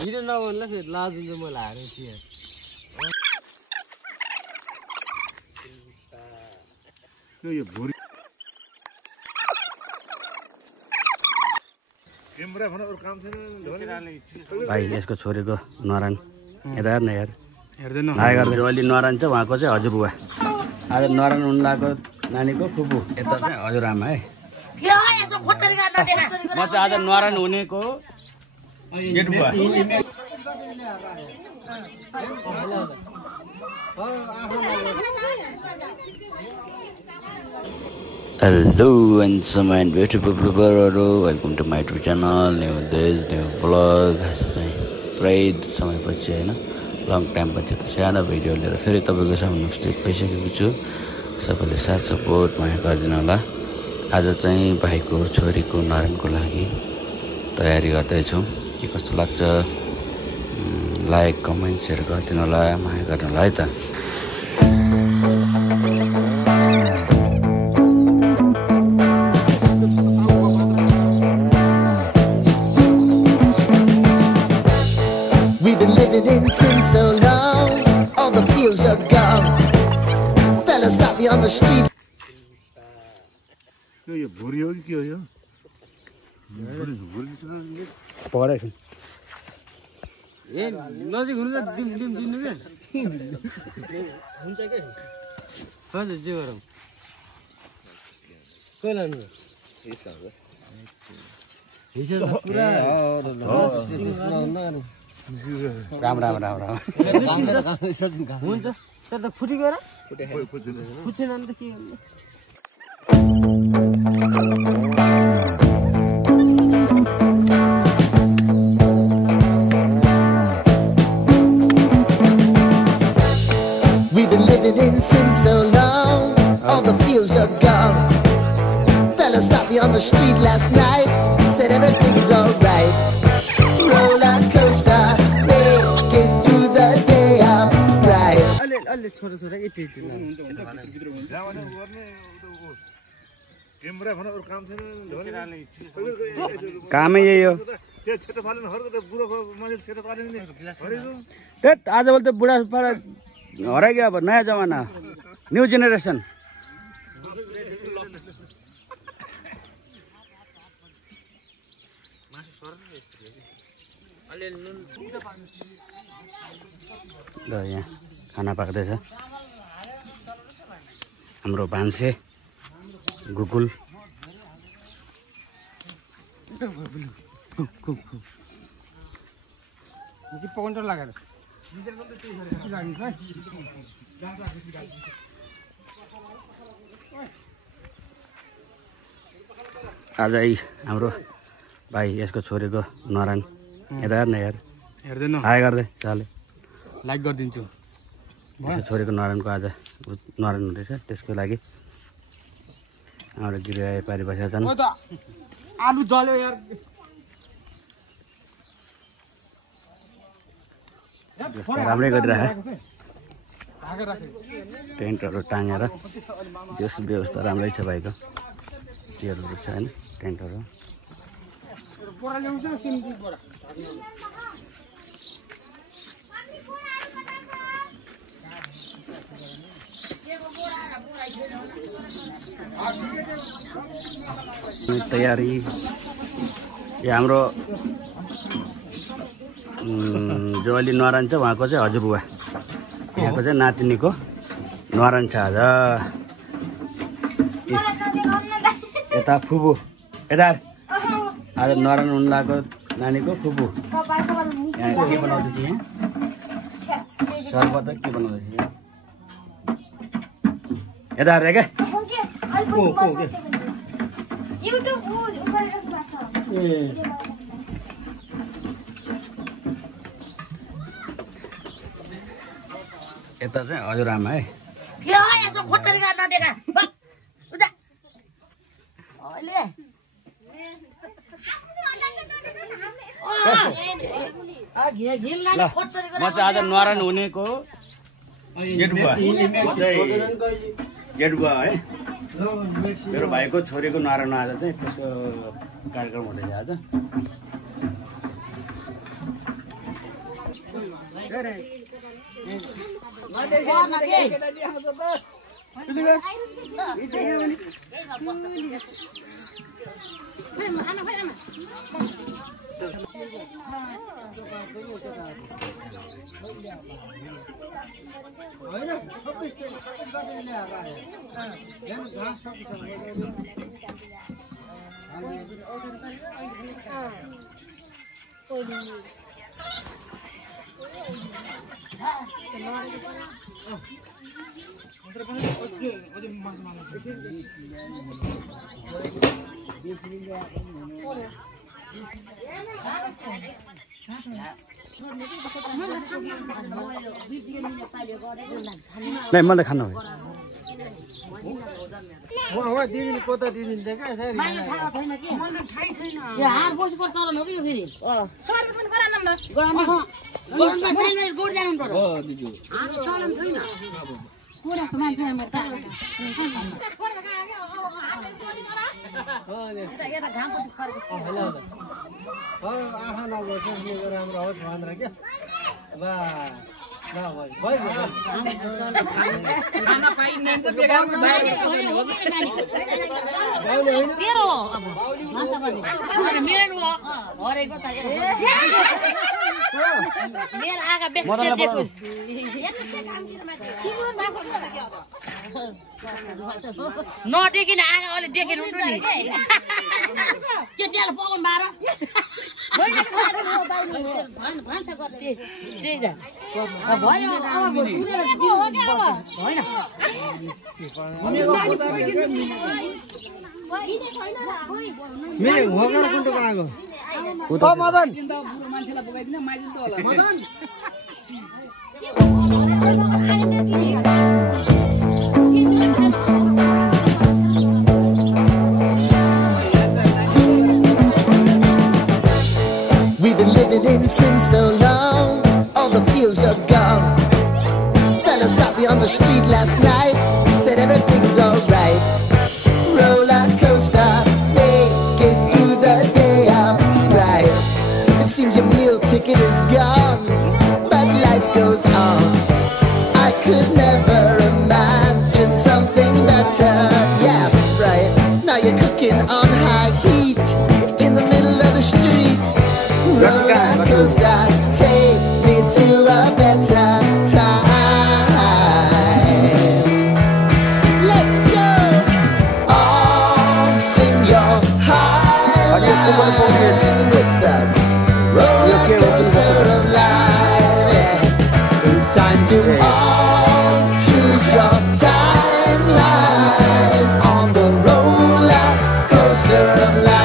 Video नबन्ला फेरि लाज हुन्छ मलाई हारेपछि यार यो भुरी क्यामेरा भन अरु काम छैन भाइ यसको छोरीको नरान यता हेर्न यार हेर्दैन अलि नरान छ उहाँको चाहिँ हजुरबुवा आज नरान हुन लागेको नानीको फुपू यता चाहिँ हजुरआमा है म चाहिँ आज नरान हुनेको जेठबुवा Hello and some and beautiful people, welcome to my YouTube channel, new vlog. Great समयपछि हैन लङ टाइम पछि त सानो भिडियो लिएर फेरि तपाईको सामु उपस्थित भइसकेको छु। सबैले साथ सपोर्ट माया गरिदिनु होला। आज चाहिँ भाइको छोरीको नरानको लागि तयारी गर्दै छु। के कस्तो लाग्छ लाइक कमेन्ट शेयर गरिदिनु होला माया गर्नु होला है त। Since so long, all the fields are gone. Fellas stop me on the street. यो भुरी हो कि के हो यो? परे ए नजिक हुनु त दिनु के हुन्छ के हजुर जे गरौँ के लानु हिसाब पुरा राम हुन्छ तर त फुटी गएर फुटेन नि त के गर्नु We've been living in sin so long, all the fields are gone. Fella stopped me on the street last night, said everything's alright. Roller coaster, make it through the day, I'm right. अलि छोरा यति camera भन अरु काम छैन कामै यही हो त्यो छेटो फालेन हरको त बुढोको मान्छे छेटो फालेन नि हरेको त्यत आजभोलि त बुढापाडा हराइगयो अब नयाँ जमाना न्यू जेनेरेसन ल यहाँ खाना पाक्दैछ हाम्रो भान्से गुकुल पकाउनु लागेर आज हाम्रो भाइ यसको छोरीको नरान यता हेर्न यार हेर्दैन हाई गर्दै चाले लाइक गरिदिन्छु यसको छोरीको नरानको आज नरान हुँदैछ त्यसको लागि हाम्रो गिरिया पारी बसेका छन् आलु जल्यो यार राम्रै गरिरहेको टेन्टहरू टाँगेर त्यस व्यवस्था राम्रै छ भाइको टियरहरू छ होइन टेन्टहरू तयारी यो हाम्रो जो अलि नरान छ उहाँको चाहिँ हजुरबुवा यहाँको चाहिँ नातिनीको नरान छ आज यता फुपू यता आज नरान हुन लागेको नानीको फुपू यहाँ के बनाउँदैछ यहाँ सर्बत के बनाउँदैछ यता हेर क्या यता चाहिँ हजुरआमा है म चाहिँ आज नरान हुनेको जेठबुवा है मेरो भाइको छोरीको नरान आज चाहिँ त्यसको कार्यक्रम हुँदैछ आज नहीं मलाई खानु हो हो दिदिन कोता दिदिन देखा सरी मैले थाहा छैन के मैले थाहै छैन यो हार बोजको चलन हो कि यो फेरि सर पनि गरान न गराउनमा छैन गोड जानु पर्यो हो दिदी हार चलन छैन कोराको मान्छे म त यता घाम पनि खर्को आँखा नबस्नु राम्रो होस् भनेर क्या बा खाना पाइँदैन त बेगार तेरो अब मेरो हरेको त मेरो आगा बेक्सिया देखोस् नदेखिन आगा अलि देखेन हुन्छ नि के त्यसलाई पकाउनु बाह्र We've been living in sin so long, all the feels are gone. Fella stopped me on the street last night, said everything's alright. Roller coaster, make it through the day upright. It seems your meal ticket is gone, but life goes on. I could never imagine something better. Yeah, right. Now you're cooking on high heat in the middle of the street. Roller coaster, take me to a better time. Let's go. All sing your high line with the roller coaster of life. It's time to all choose your timeline on the roller coaster of life.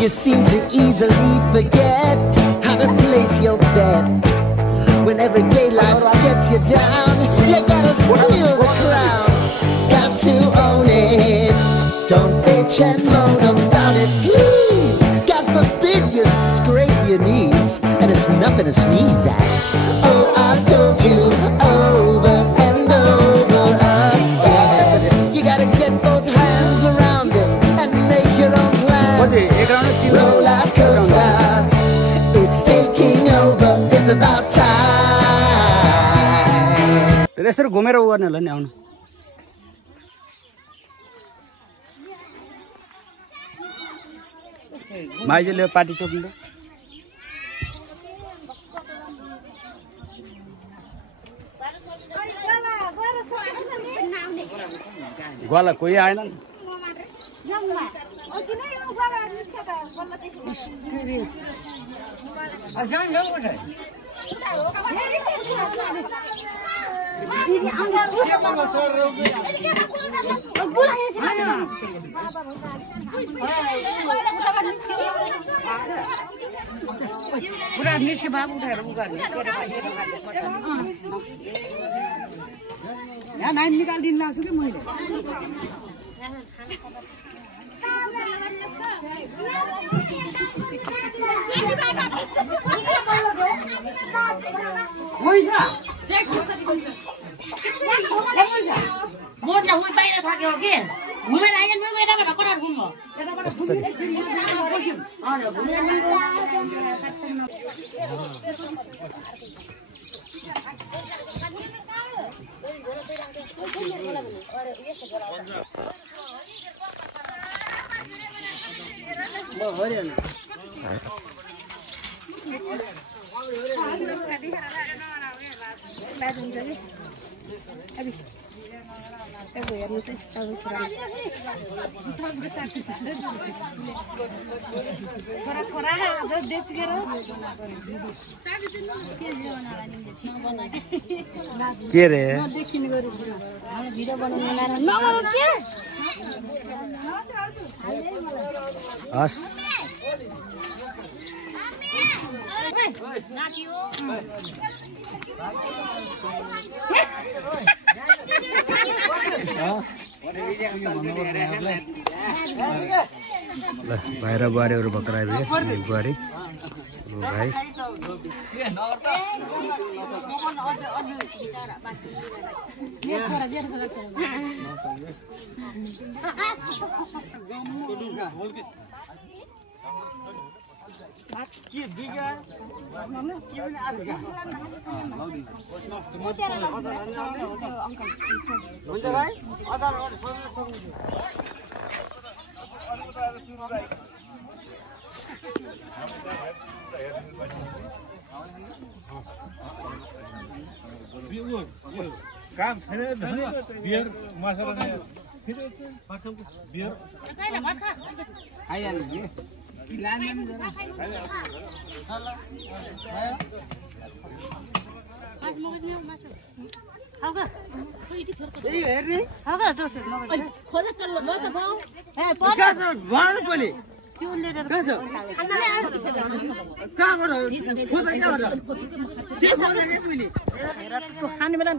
You seem to easily forget how to place your bet. When everyday life gets you down, you gotta steal the crown. Got to own it. Don't bitch and moan about it, please. God forbid you scrape your knees, and it's nothing to sneeze at. Oh, I've told you over and over again. You gotta get both hands around it and make your own plans. Roller coaster, it's taking over. It's about time. यसरी घुमेर उ गर्ने होला नि आउनु माइजले party चोक्नु त गोला कोही आएन नि पुरा निस्के बाबु उठाएर उ गर्ने यहाँ नाइन निकालिदिनु लाग्छु कि मैले मोर्चा बाहिर थाक्यो के घुमेर आइन् म यताबाट कता घुम्नु यताबाट घुम्नु यसरी यहाँ बस्यौं अरे घुमेर के रे हस् बाहिर बुहारीहरू भर्खर आइपुगे बुहारी भाइ काम छैन बियर मसला बियर आइहाल्नु खाने बेला